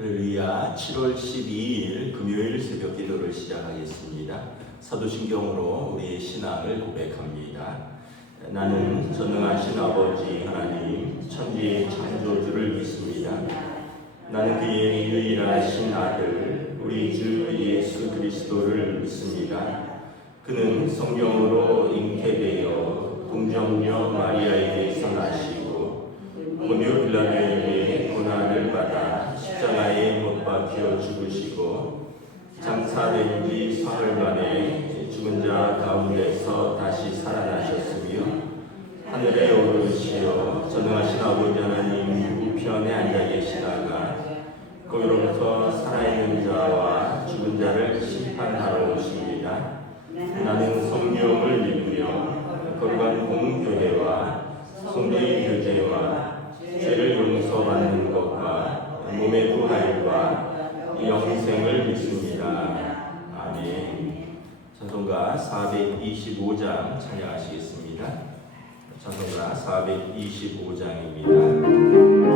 할렐루야. 7월 12일 금요일 새벽 기도를 시작하겠습니다. 사도신경으로 우리의 신앙을 고백합니다. 나는 전능하신 아버지 하나님 천지의 창조주를 믿습니다. 나는 그의 유일하신 아들 우리 주 예수 그리스도를 믿습니다. 그는 성령으로 잉태되어 동정녀 마리아에게서 나시고 본디오 빌라도에게 고난을 받아 십자가에 못 박혀 죽으시고 장사된 지 사흘 만에 죽은 자 가운데서 다시 살아나셨으며 하늘에 오르시어 전능하신 아버지 하나님 우편에 앉아 계시다가 거기로부터 살아있는 자와 죽은 자를 심판하러 오십니다. 나는 성령을 믿으며 거룩한 공교회와 성도의 교제와 죄를 용서받는 것과 몸의 부활과 영생을 믿습니다. 아멘. 찬송가 425장 찬양하시겠습니다. 찬송가 425장입니다.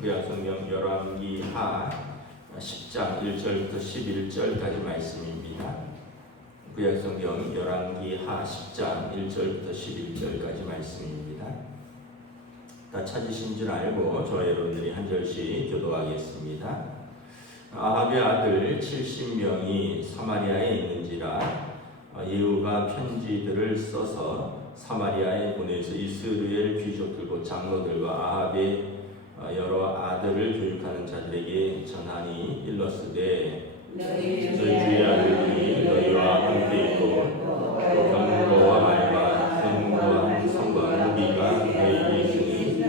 구약성경 열왕기하 10장 1절부터 11절까지 말씀입니다. 구약성경 열왕기하 10장 1절부터 11절까지 말씀입니다. 다 찾으신 줄 알고 저와 여러분들이 한 절씩 교도하겠습니다. 아합의 아들 70명이 사마리아에 있는지라 예후가 편지들을 써서 사마리아에 보내서 이스라엘 귀족들과 장로들과 아합의 여러 아들을 교육하는 자들에게 전하니 일렀으되 너희 주의 아들이 너희와 함께 있고 병거와 말과 견고한 성과 무기가 너희에게 있으니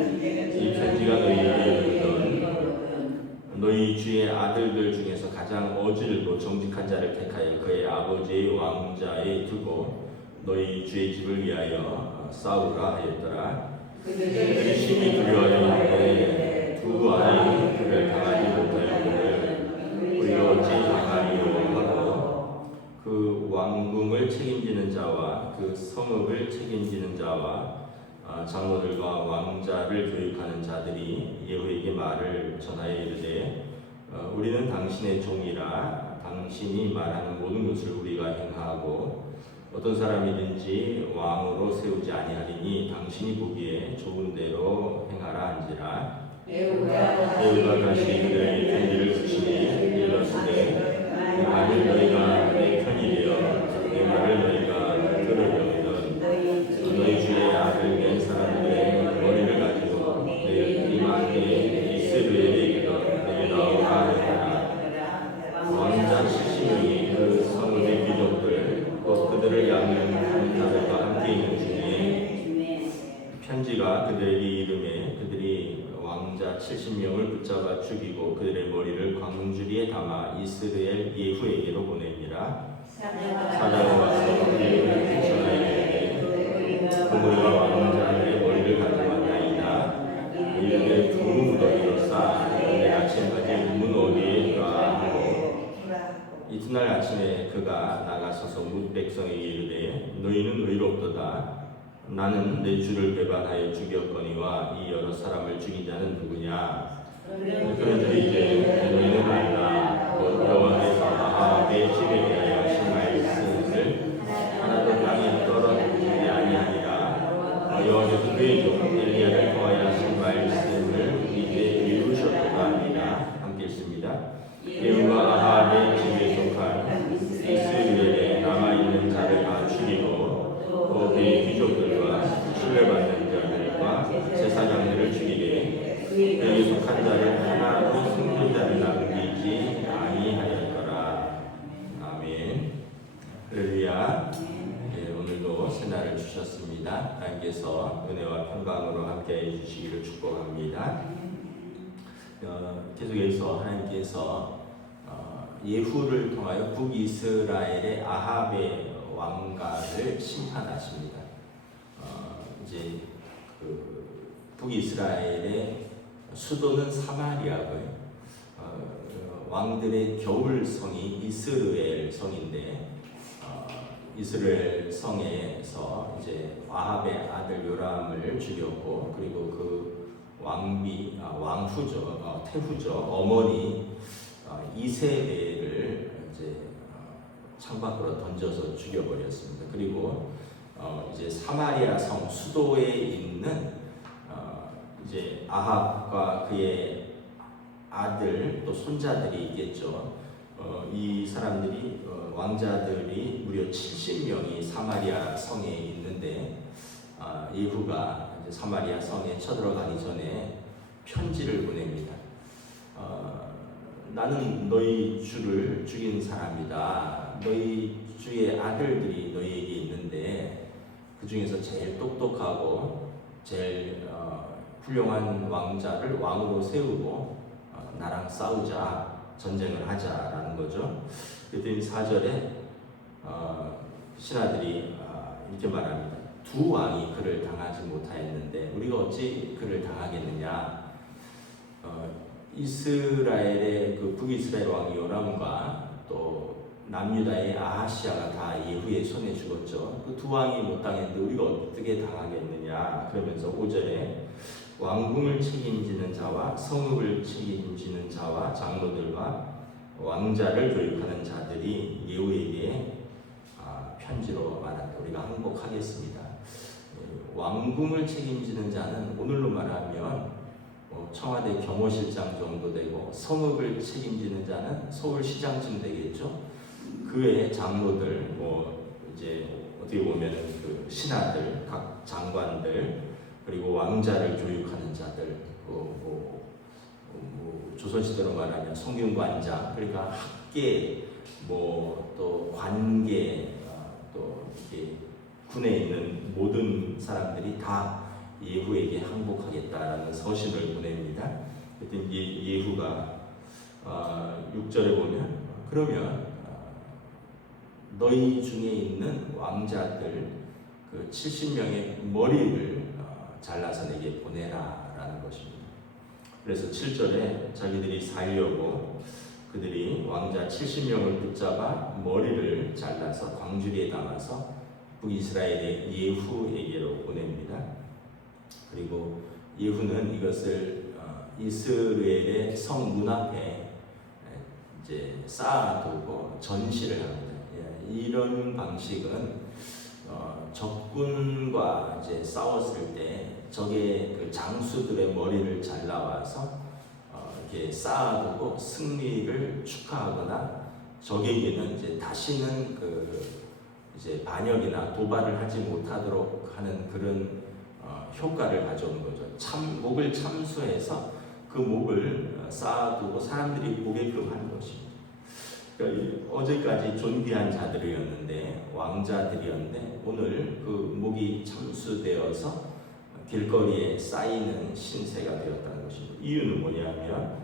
이 편지가 너희에게 이르거든 너희 주의 아들들 중에서 가장 어질고 정직한 자를 택하여 그의 아버지의 왕자에 두고 너희 주의 집을 위하여 싸우라 하였더라. 그들이 심히 두려워하였는데 두 아이 그를 당하지 못하였거늘 우리가 어찌 당하리요 하고 그 왕궁을 책임지는 자와 그 성읍을 책임지는 자와 장로들과 왕자를 교육하는 자들이 예후에게 말을 전하여 이르되 우리는 당신의 종이라 당신이 말하는 모든 것을 우리가 행하고 어떤 사람이든지 왕으로 세우지 아니하리니 당신이 보기에 좋은 대로 행하라 한지라. 예후가 다시 그들의 편지를 붙이니 일렀으되 내 말을 너희가 내 편이 되어 내 말을 너희가 들으려거든 너희 주의 내가 그들에게 이르매 그들이 왕자 70명을 붙잡아 죽이고 그들의 머리를 광주리에 담아 이스라엘 예후에게로 보내니라. 사자가 와서 예후에게 전하이르되 그무리가 왕자의 머리를 가져왔나이다. 이르되 두 무더기로 쌓아 내일 아침까지 무더기에 두라 하고 이튿날 아침에 그가 나가서서 뭇 백성에게 이르되 너희는 의롭도다. 나는 내 주를 배반하여 죽였거니와 이 여러 사람을 죽인 자는 누구냐? 그들이 이제 너희는 알라. 곧 여호와께서 아합의 집에 대하여 하신 말씀을 하나도 땅에 떨어뜨리지 아니하니라. 여호와께서 그의 종 엘리야를 통하여 하신 말씀을 이제 이루셨도다 하니라. 함께 읽습니다. 예후가 아합의 집에 속한 이스라엘에 남아있는 자를 다 죽이고 또 그의 귀족들과 신뢰받는 자들과 제사장들을 죽이되 그에게 속한 자를 하나도 숨긴 자를 남기지 아니하였더라. 아멘. 할렐루야. 네, 오늘도 새날을 주셨습니다. 하나님께서 은혜와 평강으로 함께해 주시기를 축복합니다. 계속해서 하나님께서 예후를 통하여 북이스라엘의 아합의 왕가를 심판하십니다. 이제 그 북이스라엘의 수도는 사마리아고요. 왕들의 겨울성이 이스라엘 성인데 이스라엘 성에서 이제 아합의 아들 요람을 죽였고 그리고 그 왕후죠, 태후죠, 어머니 이세벨을 이제 창밖으로 던져서 죽여버렸습니다. 그리고 이제 사마리아 성 수도에 있는 이제 아합과 그의 아들 또 손자들이 있겠죠. 이 사람들이 왕자들이 무려 70명이 사마리아 성에 있는데 예후가 이제 사마리아 성에 쳐들어가기 전에 편지를 보냅니다. 나는 너희 주를 죽인 사람이다. 너희 주의 아들들이 너희에게 있는데 그 중에서 제일 똑똑하고 제일 훌륭한 왕자를 왕으로 세우고 나랑 싸우자, 전쟁을 하자라는 거죠. 그랬더니 4절에 신하들이 이렇게 말합니다. 두 왕이 그를 당하지 못하였는데 우리가 어찌 그를 당하겠느냐? 이스라엘의 그 북이스라엘 왕 요람과 또 남유다의 아하시아가 다 예후의 손에 죽었죠. 그 두 왕이 못 당했는데 우리가 어떻게 당하겠느냐? 그러면서 5절에 왕궁을 책임지는 자와 성읍을 책임지는 자와 장로들과 왕자를 교육하는 자들이 예후에게 편지로 말한다. 우리가 항복하겠습니다. 왕궁을 책임지는 자는 오늘로 말하면 청와대 경호실장 정도 되고 성읍을 책임지는 자는 서울시장쯤 되겠죠. 그 외에 장로들, 이제 어떻게 보면 그 신하들, 각 장관들, 그리고 왕자를 교육하는 자들, 조선시대로 말하면 성균관장, 그러니까 학계, 또 관계, 또 이렇게 군에 있는 모든 사람들이 다 예후에게 항복하겠다라는 서신을 보냅니다. 그랬더니 예후가 6절에 보면 그러면 너희 중에 있는 왕자들 그 70명의 머리를 잘라서 내게 보내라라는 것입니다. 그래서 7절에 자기들이 살려고 그들이 왕자 70명을 붙잡아 머리를 잘라서 광주리에 담아서 북이스라엘의 예후에게로 보냅니다. 그리고 예후는 이것을 이스라엘의 성 문 앞에 이제 쌓아두고 전시를 합니다. 이런 방식은 적군과 이제 싸웠을 때 적의 그 장수들의 머리를 잘라와서 이렇게 쌓아두고 승리를 축하하거나 적에게는 이제 다시는 이제 반역이나 도발을 하지 못하도록 하는 그런 효과를 가져오는 거죠. 목을 참수해서 그 목을 쌓아두고 사람들이 보게끔 하는 것입니다. 그러니까 어제까지 존귀한 자들이었는데 왕자들이었는데 오늘 그 목이 참수되어서 길거리에 쌓이는 신세가 되었다는 것입니다. 이유는 뭐냐면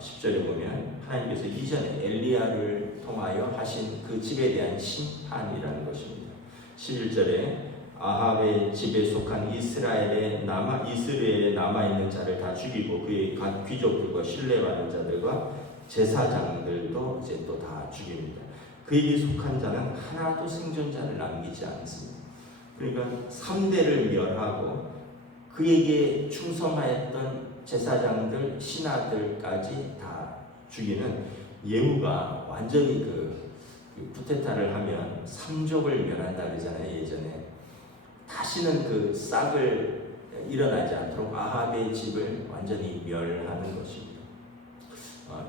10절에 보면 하나님께서 이전에 엘리야를 통하여 하신 그 집에 대한 심판이라는 것입니다. 11절에 아합의 집에 속한 이스라엘에 남아있는 자를 다 죽이고 그의 각 귀족들과 신뢰받는 자들과 제사장들도 이제 또 다 죽입니다. 그에게 속한 자는 하나도 생존자를 남기지 않습니다. 그러니까 3대를 멸하고 그에게 충성하였던 제사장들, 신하들까지 다 죽이는 예후가 완전히 그 쿠데타를 하면 3족을 멸한다 그러잖아요. 예전에 다시는 그 싹을 일어나지 않도록 아합의 집을 완전히 멸하는 것입니다.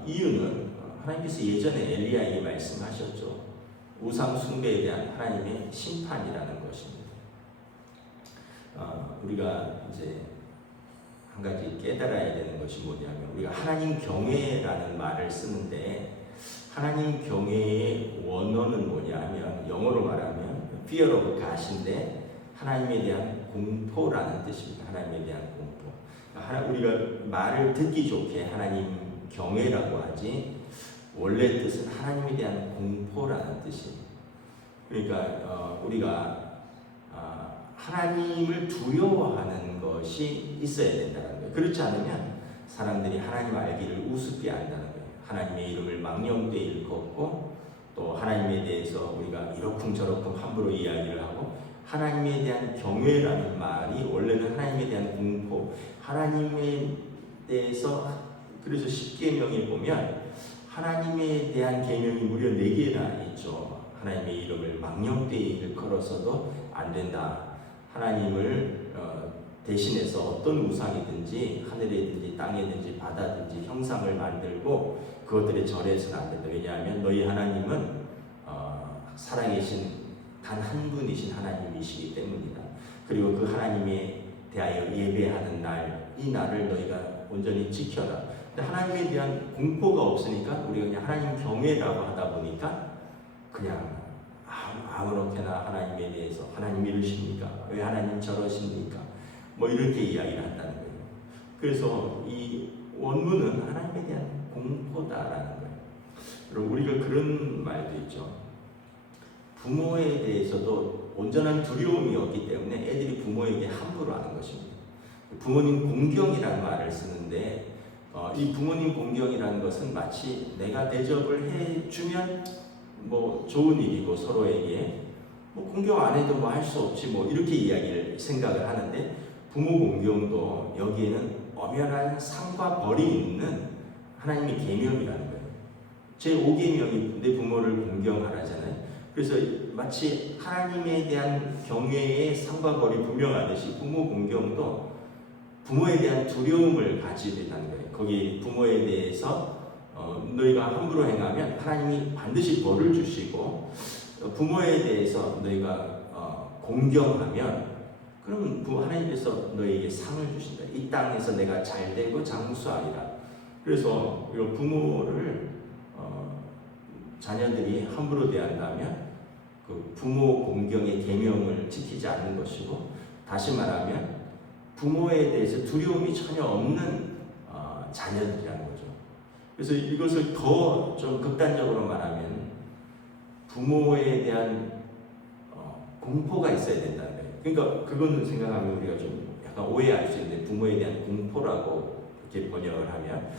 이유는 하나님께서 예전에 엘리야에게 말씀하셨죠. 우상 숭배에 대한 하나님의 심판이라는 것입니다. 우리가 이제 한 가지 깨달아야 되는 것이 뭐냐면 우리가 하나님 경외라는 말을 쓰는데 하나님 경외의 원어는 뭐냐면 영어로 말하면 fear of God인데 하나님에 대한 공포라는 뜻입니다. 하나님에 대한 공포. 우리가 말을 듣기 좋게 하나님 경외라고 하지 원래 뜻은 하나님에 대한 공포라는 뜻입니다. 그러니까 우리가 하나님을 두려워하는 것이 있어야 된다는 거예요. 그렇지 않으면 사람들이 하나님 알기를 우습게 안다는 거예요. 하나님의 이름을 망령되이 일컫고 또 하나님에 대해서 우리가 이러쿵저러쿵 함부로 이야기를 하고 하나님에 대한 경외라는 말이 원래는 하나님에 대한 공포, 하나님에 대해서 그래서 10계명을 보면 하나님에 대한 계명이 무려 4개나 있죠. 하나님의 이름을 망령되이 일컬어서도 안 된다. 하나님을 대신해서 어떤 우상이든지 하늘에든지 땅에든지 바다든지 형상을 만들고 그것들에 절해서는 안 된다. 왜냐하면 너희 하나님은 살아계신 단 한 분이신 하나님이시기 때문이다. 그리고 그 하나님에 대하여 예배하는 날, 이 날을 너희가 온전히 지켜라. 근데 하나님에 대한 공포가 없으니까 우리가 그냥 하나님 경외라고 하다 보니까 그냥 아무렇게나 하나님에 대해서 하나님 이러십니까? 왜 하나님 저러십니까? 뭐 이렇게 이야기를 한다는 거예요. 그래서 이 원문은 하나님에 대한 공포다라는 거예요. 여러분 우리가 그런 말도 있죠. 부모에 대해서도 온전한 두려움이 없기 때문에 애들이 부모에게 함부로 하는 것입니다. 부모님 공경이라는 말을 쓰는데 이 부모님 공경이라는 것은 마치 내가 대접을 해주면 뭐 좋은 일이고 서로에게 뭐 공경 안 해도 뭐 할 수 없지 뭐 이렇게 이야기를 생각을 하는데 부모 공경도 여기에는 엄연한 상과 벌이 있는 하나님의 계명이라는 거예요. 제5계명이 내 부모를 공경하라잖아요. 그래서 마치 하나님에 대한 경외의 상과 벌이 분명하듯이 부모 공경도 부모에 대한 두려움을 가지게 된다는 거예요. 거기 부모에 대해서 너희가 함부로 행하면 하나님이 반드시 벌을 주시고 부모에 대해서 너희가 공경하면 그러면 하나님께서 너희에게 상을 주신다. 이 땅에서 내가 잘되고 장수하리라. 그래서 부모를 자녀들이 함부로 대한다면 그 부모 공경의 계명을 지키지 않는 것이고 다시 말하면 부모에 대해서 두려움이 전혀 없는 자녀들이라는 거죠. 그래서 이것을 더 좀 극단적으로 말하면 부모에 대한 공포가 있어야 된다는 거예요. 그러니까 그거는 생각하면 우리가 좀 약간 오해할 수 있는데 부모에 대한 공포라고 이렇게 번역을 하면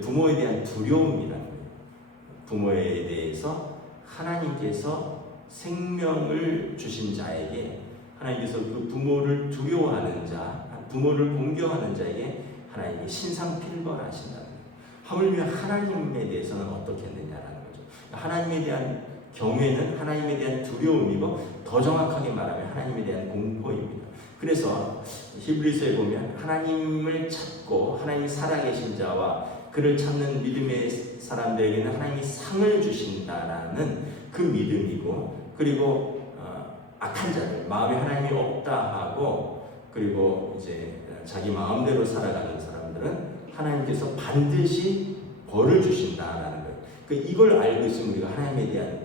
부모에 대한 두려움이라는 거예요. 부모에 대해서 하나님께서 생명을 주신 자에게 하나님께서 그 부모를 두려워하는 자, 부모를 공경하는 자에게 하나님이 신상필벌하신다는 거예요. 하물며 하나님에 대해서는 어떻게 했느냐라는 거죠. 하나님에 대한 경외는 하나님에 대한 두려움이고 더 정확하게 말하면 하나님에 대한 공포입니다. 그래서 히브리서에 보면 하나님을 찾고 하나님이 살아계신 자와 그를 찾는 믿음의 사람들에게는 하나님이 상을 주신다라는 그 믿음이고 그리고 악한 자들 마음에 하나님이 없다 하고 그리고 이제 자기 마음대로 살아가는 사람들은 하나님께서 반드시 벌을 주신다라는 거예요. 이걸 알고 있으면 우리가 하나님에 대한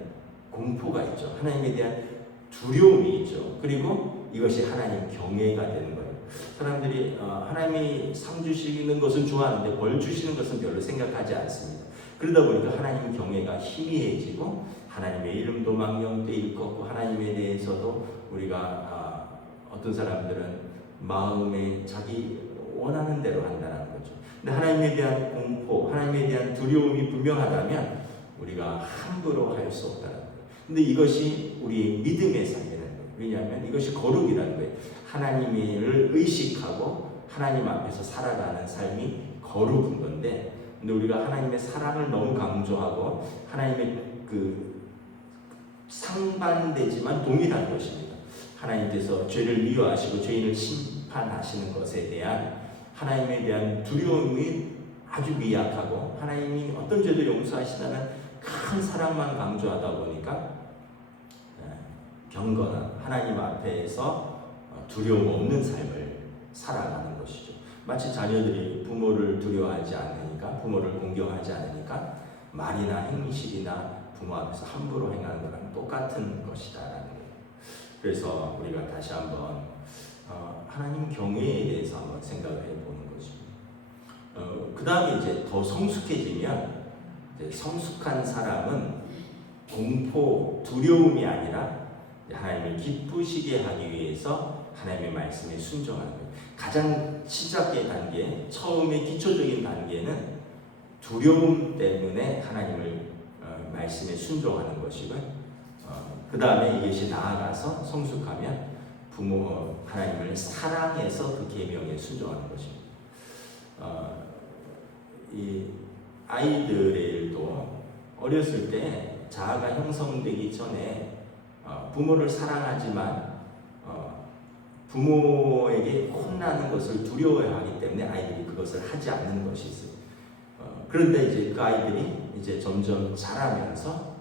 공포가 있죠. 하나님에 대한 두려움이 있죠. 그리고 이것이 하나님 경외가 되는 거예요. 사람들이 하나님이 상 주시는 것은 좋아하는데 벌 주시는 것은 별로 생각하지 않습니다. 그러다 보니까 하나님 경외가 희미해지고 하나님의 이름도 망령되이 일컫고 하나님에 대해서도 우리가 어떤 사람들은 마음에 자기 원하는 대로 한다는 거죠. 근데 하나님에 대한 공포, 하나님에 대한 두려움이 분명하다면 우리가 함부로 할 수 없다는 거예요. 근데 이것이 우리 믿음의 삶이라는 거예요. 왜냐하면 이것이 거룩이라는 거예요. 하나님을 의식하고 하나님 앞에서 살아가는 삶이 거룩인 건데, 근데 우리가 하나님의 사랑을 너무 강조하고 하나님의 그 상반되지만 동일한 것입니다. 하나님께서 죄를 미워하시고 죄인을 심판하시는 것에 대한 하나님에 대한 두려움이 아주 미약하고 하나님이 어떤 죄도 용서하시다는 큰 사랑만 강조하다 보니까 경건한 하나님 앞에서 두려움 없는 삶을 살아가는 것이죠. 마치 자녀들이 부모를 두려워하지 않으니까, 부모를 공경하지 않으니까 말이나 행실이나 부모 앞에서 함부로 행하는 거랑 똑같은 것이다라는 거예요. 그래서 우리가 다시 한번 하나님 경외에 대해서 한번 생각을 해보는 것입니다. 그 다음에 이제 더 성숙해지면 이제 성숙한 사람은 공포, 두려움이 아니라 하나님을 기쁘시게 하기 위해서 하나님의 말씀에 순종하는 거예요. 가장 시작의 단계, 처음의 기초적인 단계는 두려움 때문에 하나님을 말씀에 순종하는 것이고, 그 다음에 이것이 나아가서 성숙하면 하나님을 사랑해서 그 계명에 순종하는 것입니다. 이 아이들의 일도 어렸을 때 자아가 형성되기 전에 부모를 사랑하지만 부모에게 혼나는 것을 두려워하기 때문에 아이들이 그것을 하지 않는 것이 있어요. 그런데 이제 그 아이들이 이제 점점 자라면서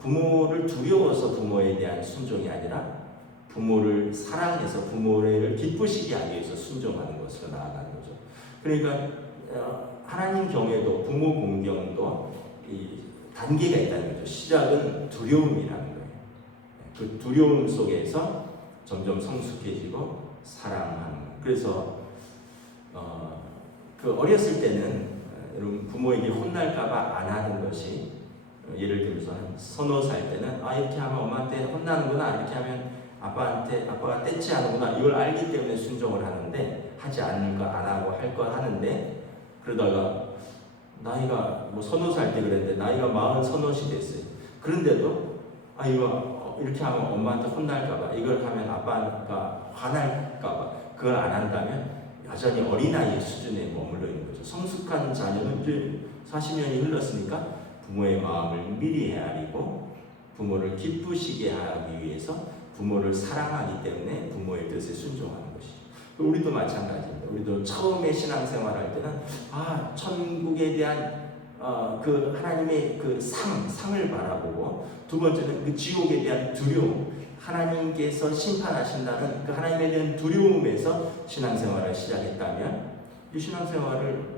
부모를 두려워서 부모에 대한 순종이 아니라 부모를 사랑해서 부모를 기쁘시게 하기 위해서 순종하는 것으로 나아가는 거죠. 그러니까 하나님 경외도 부모 공경도 이 단계가 있다는 거죠. 시작은 두려움이라는 거예요. 그 두려움 속에서 점점 성숙해지고 사랑하는. 그래서 그 어렸을 때는 여러분 부모에게 혼날까봐 안 하는 것이, 예를 들면서 한 서너 살 때는 이렇게 하면 엄마한테 혼나는구나, 이렇게 하면 아빠가 떼지 하는구나, 이걸 알기 때문에 순종을 하는데, 하지 않는 거 안 하고 할 거 하는데, 그러다가 나이가 뭐 서너 살 때 그랬는데 나이가 40 됐어요. 그런데도 이거 이렇게 하면 엄마한테 혼날까봐, 이걸 하면 아빠가 화날까봐 그걸 안 한다면 여전히 어린아이의 수준에 머물러 있는 거죠. 성숙한 자녀는 이제 40년이 흘렀으니까 부모의 마음을 미리 헤아리고 부모를 기쁘시게 하기 위해서 부모를 사랑하기 때문에 부모의 뜻에 순종하는 것이죠. 우리도 마찬가지입니다. 우리도 처음에 신앙생활할 때는 천국에 대한 그 하나님의 그 상을 바라보고, 두 번째는 그 지옥에 대한 두려움, 하나님께서 심판하신다는 그 하나님에 대한 두려움에서 신앙생활을 시작했다면, 이 신앙생활을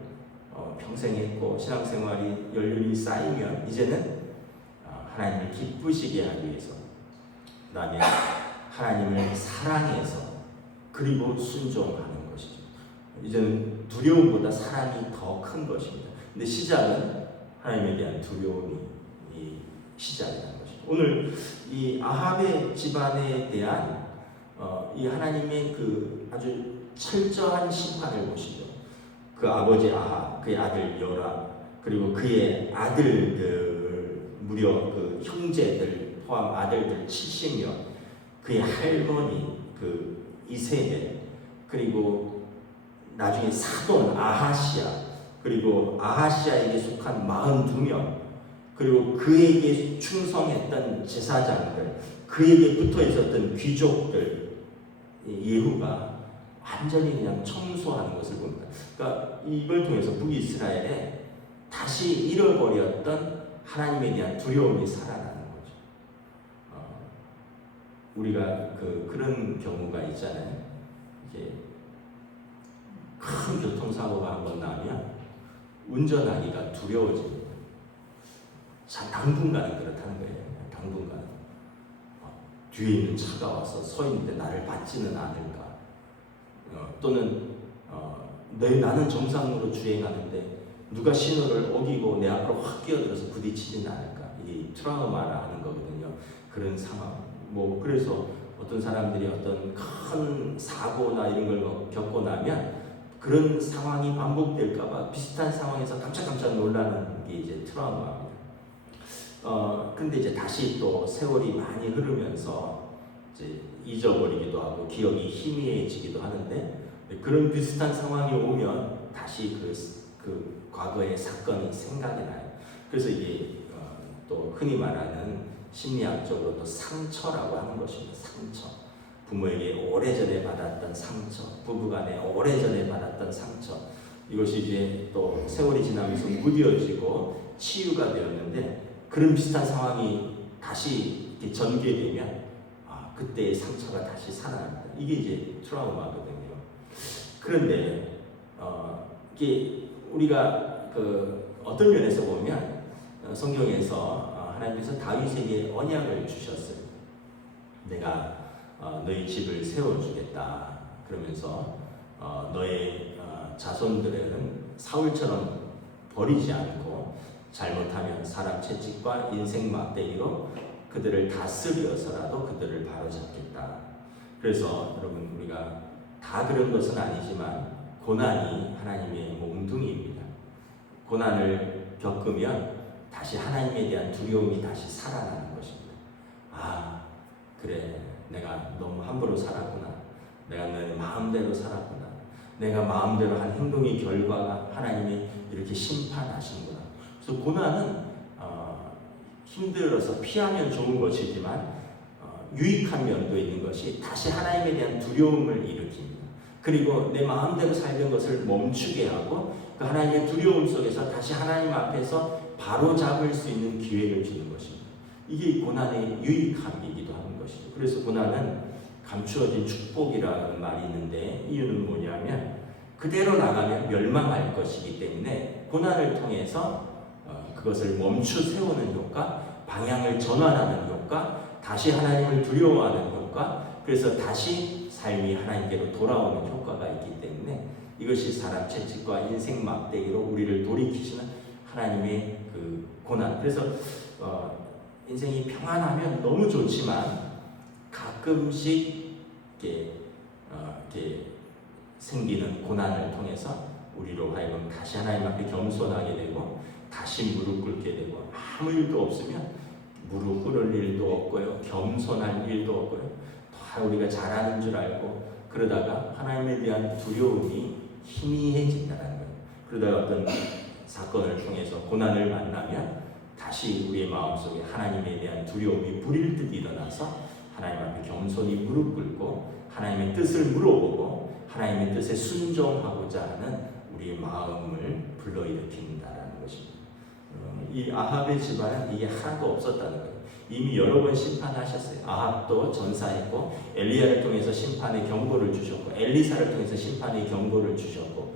평생 했고 신앙생활이 연륜이 쌓이면 이제는 하나님을 기쁘시게 하기 위해서, 그 다음에 하나님을 사랑해서 그리고 순종하는 것이죠. 이제는 두려움보다 사랑이 더 큰 것입니다. 근데 시작은 하나님에 대한 두려움이 시작이라는 것이죠. 오늘 이 아합의 집안에 대한 이 하나님의 그 아주 철저한 심판을 보시죠. 그 아버지 아합, 그의 아들 요람, 그리고 그의 아들들, 무려 그 형제들 포함 아들들 70명, 그의 할머니 그 이세벨, 그리고 나중에 사돈 아하시아, 그리고 아하시아에게 속한 42명, 그리고 그에게 충성했던 제사장들, 그에게 붙어 있었던 귀족들, 예후가 완전히 그냥 청소하는 것을 봅니다. 그러니까 이걸 통해서 북이스라엘에 다시 잃어버렸던 하나님에 대한 두려움이 살아나는 거죠. 우리가 그런 경우가 있잖아요. 이게 큰 교통사고가 한번 나면 운전하기가 두려워집니다. 당분간은 그렇다는 거예요. 당분간 뒤에 있는 차가 와서 서 있는데 나를 받지는 않을까. 또는 나는 정상으로 주행하는데 누가 신호를 어기고 내 앞으로 확 끼어들어서 부딪히지는 않을까. 이게 트라우마라 하는 거거든요. 그런 상황. 그래서 어떤 사람들이 어떤 큰 사고나 이런 걸 겪고 나면 그런 상황이 반복될까봐 비슷한 상황에서 깜짝깜짝 놀라는 게 이제 트라우마입니다. 근데 이제 다시 또 세월이 많이 흐르면서 이제 잊어버리기도 하고 기억이 희미해지기도 하는데 그런 비슷한 상황이 오면 다시 그 과거의 사건이 생각이 나요. 그래서 이게 또 흔히 말하는 심리학적으로 또 상처라고 하는 것입니다. 상처. 부모에게 오래전에 받았던 상처, 부부간에 오래전에 받았던 상처. 이것이 이제 또 세월이 지나면서 무뎌지고 치유가 되었는데 그런 비슷한 상황이 다시 이렇게 전개되면 그때의 상처가 다시 살아납니다. 이게 이제 트라우마거든요. 그런데 이게 우리가 어떤 면에서 보면 성경에서 하나님께서 다윗에게 언약을 주셨어요. 내가 너희 집을 세워주겠다. 그러면서 너의 자손들은 사울처럼 버리지 않고 잘못하면 사람 채찍과 인생 막대기로 그들을 다스려서라도 그들을 바로잡겠다. 그래서 여러분 우리가 다 그런 것은 아니지만 고난이 하나님의 몽둥이입니다. 고난을 겪으면 다시 하나님에 대한 두려움이 다시 살아나는 것입니다. 그래, 내가 너무 함부로 살았구나. 내가 내 마음대로 살았구나. 내가 마음대로 한 행동의 결과가 하나님이 이렇게 심판하시는구나. 그래서 고난은 힘들어서 피하면 좋은 것이지만 유익한 면도 있는 것이 다시 하나님에 대한 두려움을 일으킵니다. 그리고 내 마음대로 살던 것을 멈추게 하고 그 하나님의 두려움 속에서 다시 하나님 앞에서 바로 잡을 수 있는 기회를 주는 것입니다. 이게 고난의 유익함이기도 하는 것이죠. 그래서 고난은 감추어진 축복이라는 말이 있는데 이유는 뭐냐면 그대로 나가면 멸망할 것이기 때문에 고난을 통해서 그것을 멈추 세우는 효과, 방향을 전환하는 효과, 다시 하나님을 두려워하는 효과, 그래서 다시 삶이 하나님께로 돌아오는 효과가 있기 때문에 이것이 사람 채찍과 인생 막대기로 우리를 돌이키시는 하나님의 그 고난. 그래서 인생이 평안하면 너무 좋지만 가끔씩 이렇게 생기는 고난을 통해서 우리로 하여금 다시 하나님 앞에 겸손하게 되고 다시 무릎 꿇게 되고 아무 일도 없으면 무릎 꿇을 일도 없고요. 겸손할 일도 없고요. 다 우리가 잘하는 줄 알고 그러다가 하나님에 대한 두려움이 희미해진다는 거예요. 그러다가 어떤 사건을 통해서 고난을 만나면 다시 우리의 마음속에 하나님에 대한 두려움이 불일 듯 일어나서 하나님 앞에 겸손히 무릎 꿇고 하나님의 뜻을 물어보고 하나님의 뜻에 순종하고자 하는 우리의 마음을 불러일으킨다라는 것입니다. 이 아합의 집안은 이게 하나도 없었다는 거예요. 이미 여러 번 심판하셨어요. 아합도 전사했고 엘리야를 통해서 심판의 경고를 주셨고 엘리사를 통해서 심판의 경고를 주셨고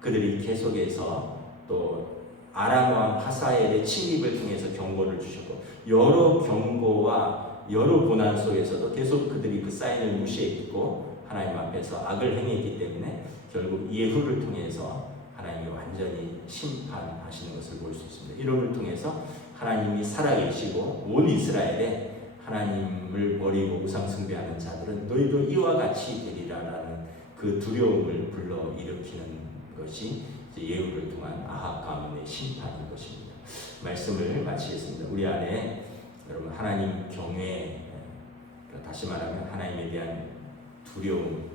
그들이 계속해서 또 아람 왕 하사엘의 침입을 통해서 경고를 주셨고 여러 경고와 여러 고난 속에서도 계속 그들이 그 사인을 무시했고 하나님 앞에서 악을 행했기 때문에 결국 예후를 통해서 하나님이 완전히 심판하시는 것을 볼 수 있습니다. 이름을 통해서 하나님이 살아계시고 온 이스라엘에 하나님을 버리고 우상 숭배하는 자들은 너희도 이와 같이 되리라라는 그 두려움을 불러일으키는 것이 예후를 통한 아합 가문의 심판인 것입니다. 말씀을 마치겠습니다. 우리 안에 여러분 하나님 경외, 다시 말하면 하나님에 대한 두려움,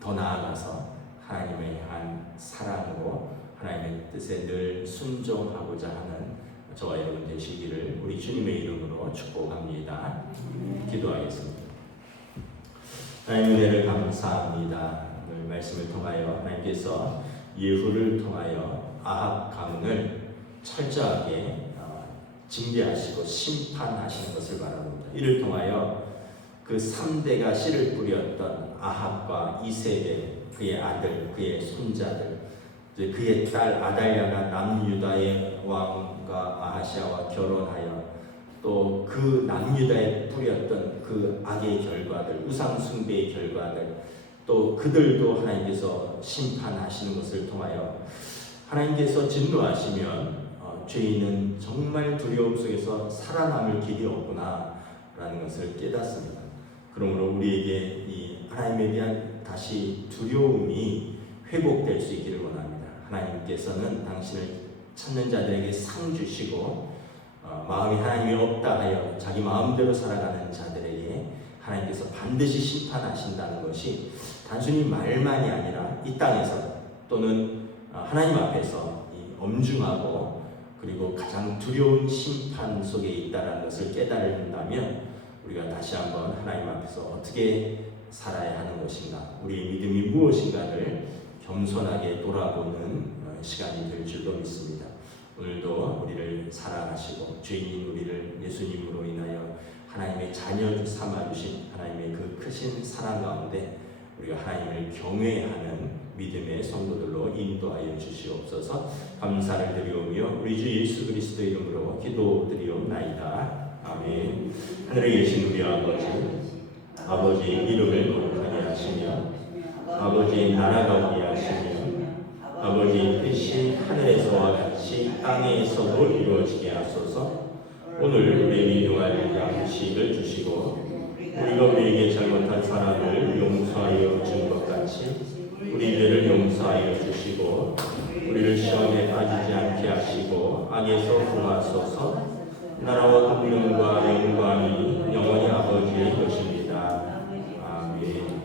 더 나아가서 하나님을 향한 사랑으로 하나님의 뜻에 늘 순종하고자 하는 저와 여러분 되시기를 우리 주님의 이름으로 축복합니다. 기도하겠습니다. 하나님 은혜를 감사합니다. 오늘 말씀을 통하여 하나님께서 예후를 통하여 아합 가문을 철저하게 징계하시고 심판하시는 것을 바라봅니다. 이를 통하여 그 3대가 씨를 뿌렸던 아합과 이세벨, 그의 아들, 그의 손자들, 그의 딸 아달랴가 남유다의 왕과 아하시아와 결혼하여 또 그 남유다에 뿌렸던 그 악의 결과들, 우상 숭배의 결과들, 또 그들도 하나님께서 심판하시는 것을 통하여 하나님께서 진노하시면 죄인은 정말 두려움 속에서 살아남을 길이 없구나 라는 것을 깨닫습니다. 그러므로 우리에게 이 하나님에 대한 다시 두려움이 회복될 수 있기를 원합니다. 하나님께서는 당신을 찾는 자들에게 상 주시고 마음이 하나님이 없다 하여 자기 마음대로 살아가는 자들에게 하나님께서 반드시 심판하신다는 것이 단순히 말만이 아니라 이 땅에서 또는 하나님 앞에서 이 엄중하고 그리고 가장 두려운 심판 속에 있다는 것을 깨달는다면 우리가 다시 한번 하나님 앞에서 어떻게 살아야 하는 것인가, 우리의 믿음이 무엇인가를 겸손하게 돌아보는 시간이 될 줄로 믿습니다. 오늘도 우리를 사랑하시고 죄인인 우리를 예수님으로 인하여 하나님의 자녀 삼아주신 하나님의 그 크신 사랑 가운데 우리가 하나님을 경외하는 믿음의 성도들로 인도하여 주시옵소서. 감사를 드리오며 우리 주 예수 그리스도 이름으로 기도드리옵나이다. 아멘. 하늘에 계신 우리 아버지의 이름을 거룩하게 하시며 아버지의 나라가 오게 하시며 아버지의 뜻이 하늘에서와 같이 땅에서도 이루어지게 하소서. 오늘 우리에게 일용할 양식을 주시고 우리가 우리에게 잘못한 사람을 용서하여 준 것 같이 우리 죄를 용서하여 주시고 우리를 시험에 빠지지 않게 하시고 악에서 구하소서. 나라와 권능과 영광이 영원히 아버지의 것입니다. 아멘.